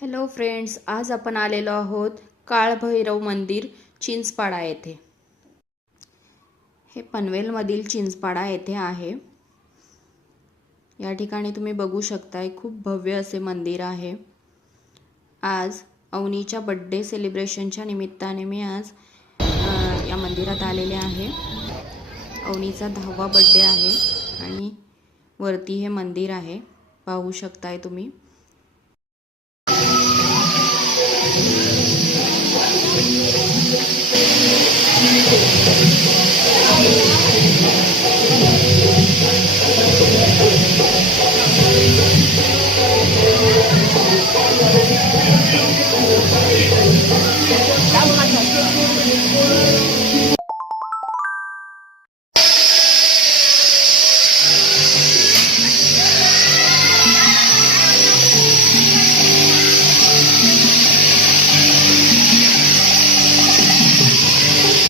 Hello friends, आज आपण आलेलो आहोत काळभैरव मंदिर चिंचपाडा येथे। हे पनवेलमधील चिंचपाडा येथे आहे। या ठिकाणी तुम्ही बघू शकताय, खूप भव्य असे मंदिर आहे। आज अवनीच्या बर्थडे सेलिब्रेशनच्या निमित्ताने मी आज या मंदिरात आलेले आहे। अवनीचा 10वा बर्थडे आहे आणि वरती हे मंदिर आहे, पाहू शकताय तुम्ही।